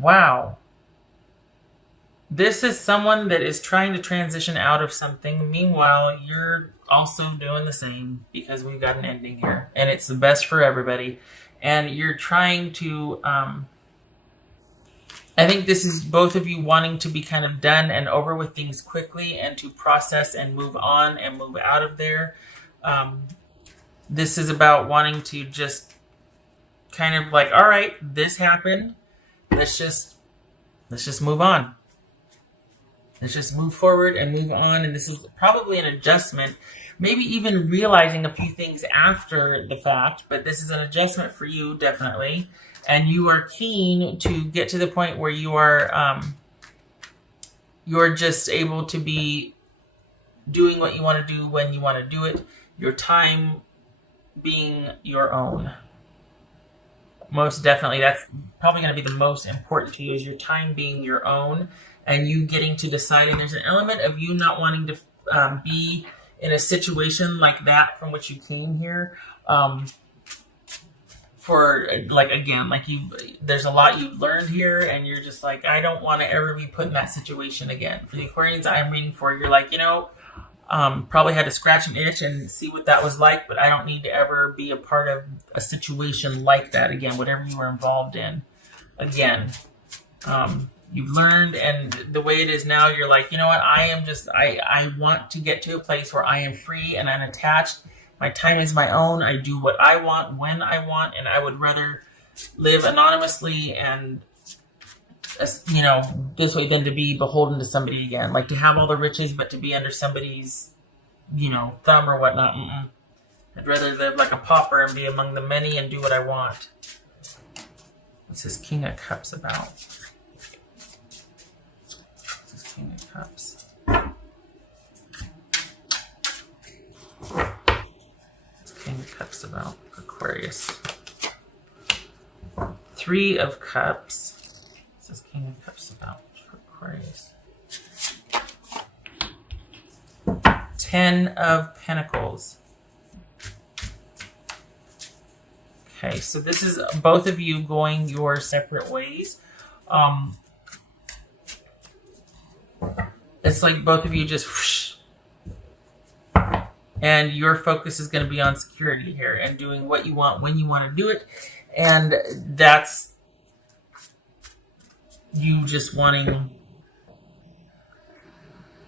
Wow. This is someone that is trying to transition out of something. Meanwhile, you're also doing the same because we've got an ending here. And it's the best for everybody. And you're trying to... I think this is both of you wanting to be kind of done and over with things quickly and to process and move on and move out of there. This is about wanting to just kind of like, all right, this happened. Let's just move on. Let's just move forward and move on. And this is probably an adjustment, maybe even realizing a few things after the fact, but this is an adjustment for you, definitely. And you are keen to get to the point where you are, you're just able to be doing what you want to do when you want to do it. Your time being your own. Most definitely, that's probably going to be the most important to you, is your time being your own and you getting to decide. And there's an element of you not wanting to be in a situation like that from which you came here. For like, again, like there's a lot you've learned here and you're just like, I don't want to ever be put in that situation again. For the Aquarians I'm reading for, you're like, probably had to scratch an itch and see what that was like, but I don't need to ever be a part of a situation like that again, whatever you were involved in. Again, you've learned, and the way it is now, you're like, you know what, I want to get to a place where I am free and unattached. My time is my own. I do what I want when I want, and I would rather live anonymously and, this way than to be beholden to somebody again. Like to have all the riches, but to be under somebody's, thumb or whatnot. I'd rather live like a pauper and be among the many and do what I want. What's this King of Cups about? What's this King of Cups? King of Cups about Aquarius. Three of Cups. What's this King of Cups about for Aquarius? 10 of Pentacles. Okay, so this is both of you going your separate ways. It's like both of you just whoosh, and your focus is going to be on security here and doing what you want when you want to do it. And that's you just wanting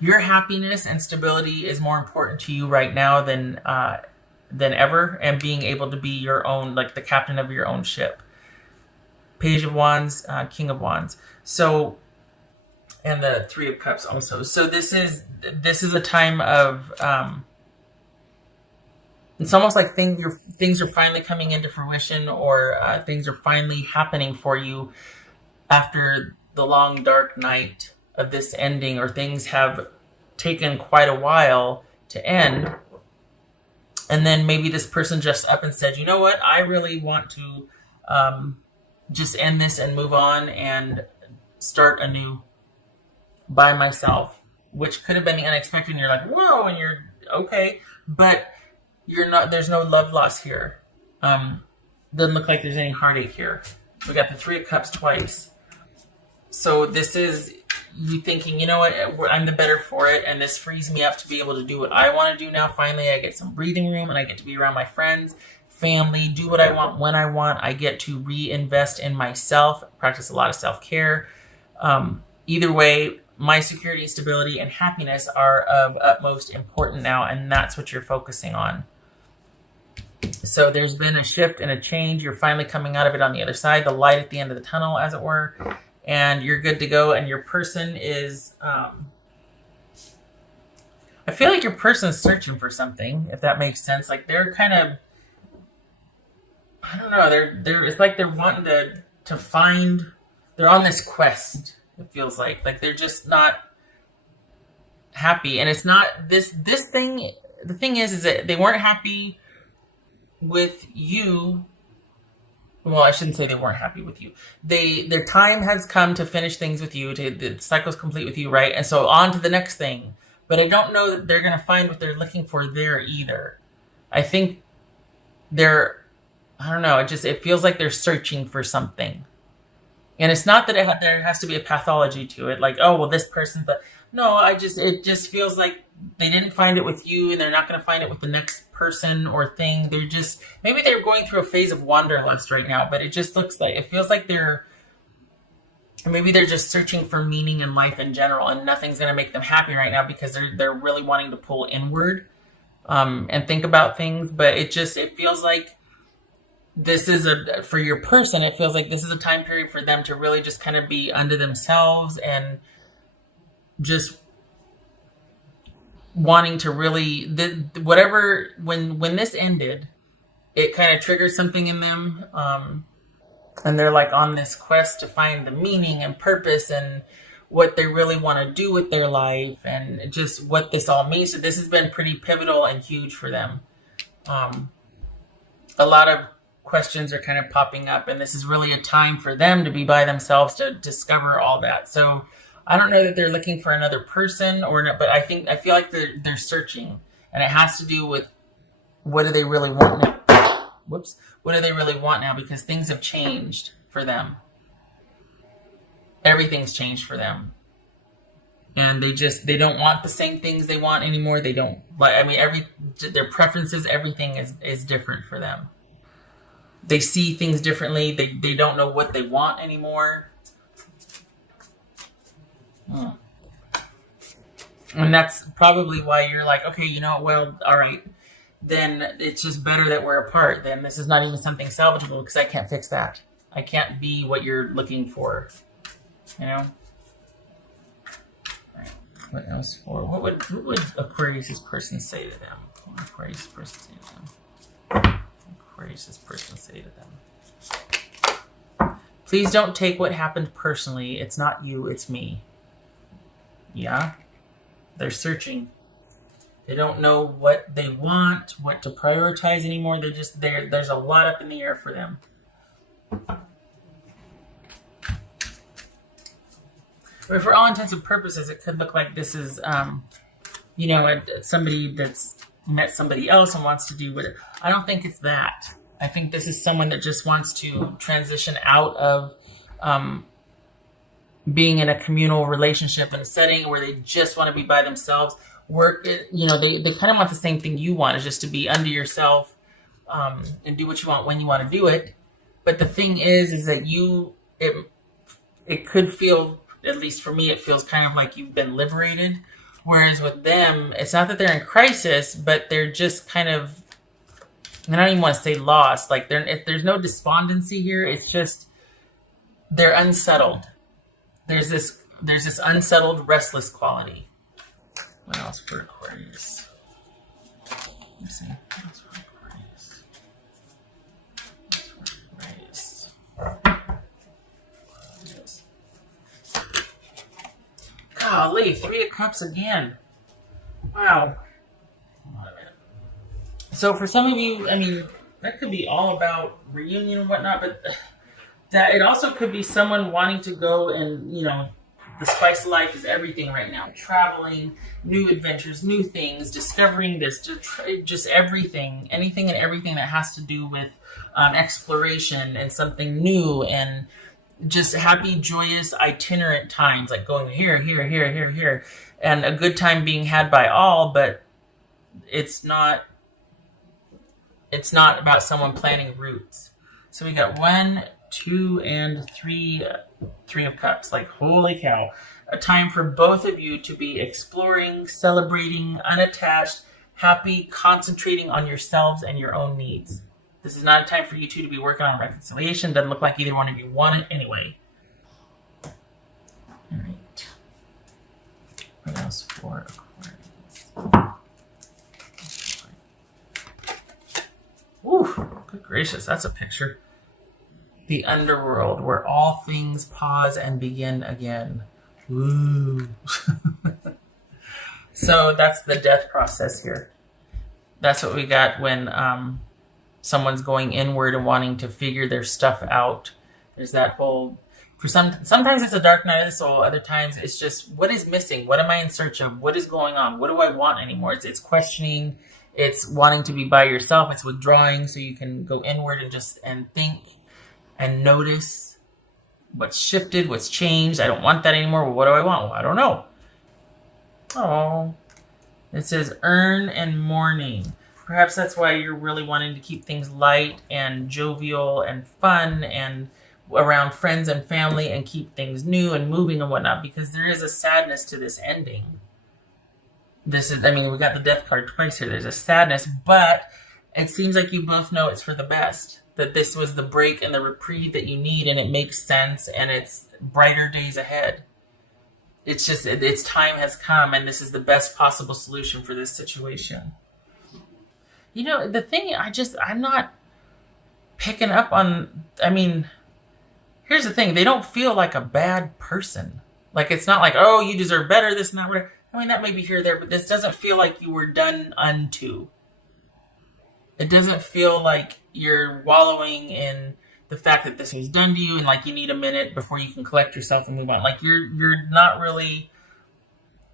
your happiness and stability is more important to you right now than ever. And being able to be your own, like the captain of your own ship. Page of Wands, King of Wands. So, and the Three of Cups also. So this is a time of... it's almost like things are finally coming into fruition, or things are finally happening for you after the long dark night of this ending, or things have taken quite a while to end. And then maybe this person just up and said, you know what, I really want to just end this and move on and start anew by myself, which could have been the unexpected. And you're like, whoa, and you're okay, but you're not, there's no love loss here. Doesn't look like there's any heartache here. We got the Three of Cups twice. So this is you thinking, you know what, I'm the better for it, and this frees me up to be able to do what I want to do now. Finally, I get some breathing room, and I get to be around my friends, family, do what I want when I want. I get to reinvest in myself, practice a lot of self-care. Either way, my security, stability, and happiness are of utmost importance now, and that's what you're focusing on. So there's been a shift and a change. You're finally coming out of it on the other side, the light at the end of the tunnel, as it were, and you're good to go. And your person is, I feel like your person is searching for something, if that makes sense. Like they're kind of, I don't know, they're it's like they're wanting to find, they're on this quest, it feels like they're just not happy. And it's not this thing, the thing is that they weren't happy with you. Well, I shouldn't say they weren't happy with you. Their time has come to finish things with you. The cycle's complete with you, right? And so on to the next thing. But I don't know that they're going to find what they're looking for there either. I think I don't know. It feels like they're searching for something. And it's not that there has to be a pathology to it, like, oh, well, this person, but no, it just feels like they didn't find it with you and they're not going to find it with the next person or thing. They're just, maybe they're going through a phase of wanderlust right now, but it just looks like, it feels like maybe they're just searching for meaning in life in general, and nothing's going to make them happy right now because they're really wanting to pull inward, and think about things. But it feels like this is for your person, it feels like this is a time period for them to really just kind of be unto themselves and just wanting to really, whatever, when this ended, it kind of triggered something in them. And they're like on this quest to find the meaning and purpose and what they really want to do with their life and just what this all means. So this has been pretty pivotal and huge for them. A lot of questions are kind of popping up, and this is really a time for them to be by themselves to discover all that. So I don't know that they're looking for another person or not, but I feel like they're searching, and it has to do with what do they really want now? Whoops. What do they really want now? Because things have changed for them. Everything's changed for them. And they don't want the same things they want anymore. They don't, their preferences, everything is different for them. They see things differently. They don't know what they want anymore. And that's probably why you're like, okay, well, all right. Then it's just better that we're apart. Then this is not even something salvageable because I can't fix that. I can't be what you're looking for. Right. What else for? What would Aquarius' person say to them? What would Aquarius' person say to them? Aquarius' person say to them? Please don't take what happened personally. It's not you, it's me. Yeah? They're searching. They don't know what they want, what to prioritize anymore. They're just there. There's a lot up in the air for them. But for all intents and purposes, it could look like this is, somebody that's met somebody else and wants to do what. I don't think it's that. I think this is someone that just wants to transition out of being in a communal relationship in a setting where they just want to be by themselves. They kind of want the same thing you want, is just to be unto yourself, and do what you want when you want to do it. But the thing is that it could feel, at least for me, it feels kind of like you've been liberated. Whereas with them, it's not that they're in crisis, but they're just kind of, I don't even want to say lost. Like there's no despondency here. It's just they're unsettled. There's this unsettled, restless quality. What else for Aquarius? Let's see. What else for Aquarius? Golly, 3 of Cups again. Wow. So for some of you, that could be all about reunion and whatnot, but that it also could be someone wanting to go and, the spice of life is everything right now. Traveling, new adventures, new things, discovering this, just everything. Anything and everything that has to do with exploration and something new and just happy, joyous, itinerant times, like going here, here, here, here, here. And a good time being had by all, but it's not about someone planting roots. So we got 1, 2, and 3 of Cups. Like, holy cow. A time for both of you to be exploring, celebrating, unattached, happy, concentrating on yourselves and your own needs. This is not a time for you two to be working on reconciliation. Doesn't look like either one of you want it anyway. All right. What else for Aquarius? Ooh, good gracious, that's a picture. The underworld, where all things pause and begin again. Ooh. So that's the death process here. That's what we got when someone's going inward and wanting to figure their stuff out. There's that whole, sometimes it's a dark night of the soul. Other times it's just, what is missing? What am I in search of? What is going on? What do I want anymore? It's questioning. It's wanting to be by yourself. It's withdrawing so you can go inward and think and notice what's shifted, what's changed. I don't want that anymore. Well, what do I want? Well, I don't know. Oh, it says earn and mourning. Perhaps that's why you're really wanting to keep things light and jovial and fun and around friends and family and keep things new and moving and whatnot, because there is a sadness to this ending. We got the death card twice here. There's a sadness, but it seems like you both know it's for the best. That this was the break and the reprieve that you need, and it makes sense, and it's brighter days ahead. It's just, its time has come, and this is the best possible solution for this situation. The thing, I'm not picking up on, here's the thing. They don't feel like a bad person. Like, it's not like, oh, you deserve better, this and that, whatever. That may be here or there, but this doesn't feel like you were done unto. It doesn't feel like you're wallowing in the fact that this was done to you and like you need a minute before you can collect yourself and move on. Like you're not really,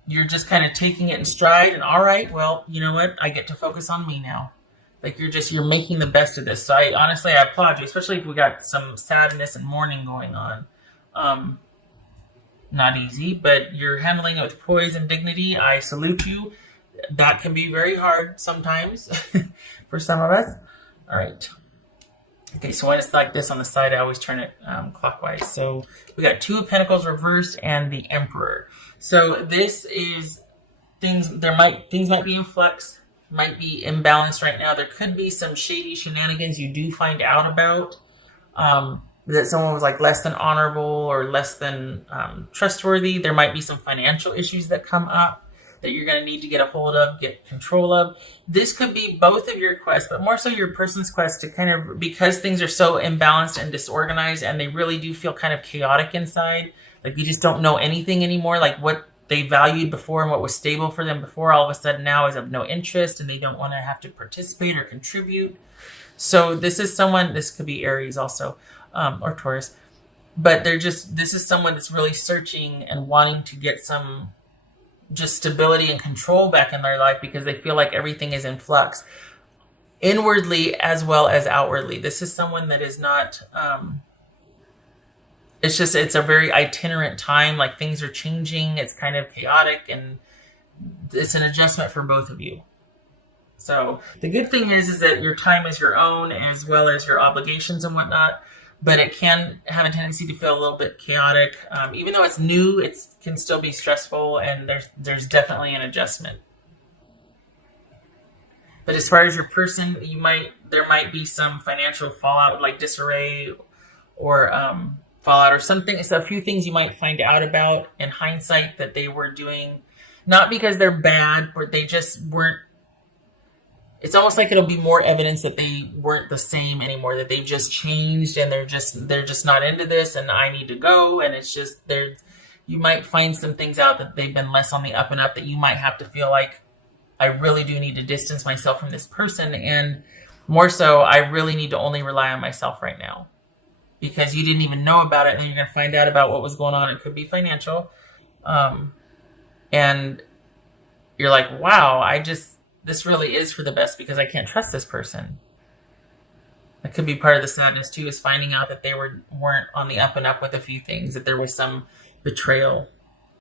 you're just kind of taking it in stride and all right, well, you know what? I get to focus on me now. Like you're making the best of this. So I applaud you, especially if we got some sadness and mourning going on. Not easy, but you're handling it with poise and dignity. I salute you. That can be very hard sometimes for some of us. All right. Okay, so when it's like this on the side, I always turn it clockwise. So we got Two of Pentacles reversed and the Emperor. So this is things might be in flux, might be imbalanced right now. There could be some shady shenanigans you do find out about. That someone was like less than honorable or less than trustworthy. There might be some financial issues that come up that you're going to need to get a hold of, get control of. This could be both of your quests, but more so your person's quest to kind of, because things are so imbalanced and disorganized and they really do feel kind of chaotic inside. Like you just don't know anything anymore. Like what they valued before and what was stable for them before all of a sudden now is of no interest and they don't want to have to participate or contribute. So this could be Aries also, or Taurus, but this is someone that's really searching and wanting to get some just stability and control back in their life because they feel like everything is in flux inwardly as well as outwardly. This is someone that is not, it's a very itinerant time. Like things are changing. It's kind of chaotic and it's an adjustment for both of you. So the good thing is that your time is your own as well as your obligations and whatnot. But it can have a tendency to feel a little bit chaotic. Even though it's new, it can still be stressful, and there's definitely an adjustment. But as far as your person, there might be some financial fallout, like disarray, or fallout, or something. So a few things you might find out about in hindsight that they were doing, not because they're bad, but they just weren't. It's almost like it'll be more evidence that they weren't the same anymore, that they've just changed and they're just not into this and I need to go. And it's just you might find some things out that they've been less on the up and up that you might have to feel like I really do need to distance myself from this person. And more so, I really need to only rely on myself right now because you didn't even know about it. And then you're going to find out about what was going on. It could be financial. And you're like, wow, this really is for the best because I can't trust this person. That could be part of the sadness too, is finding out that they weren't on the up and up with a few things, that there was some betrayal.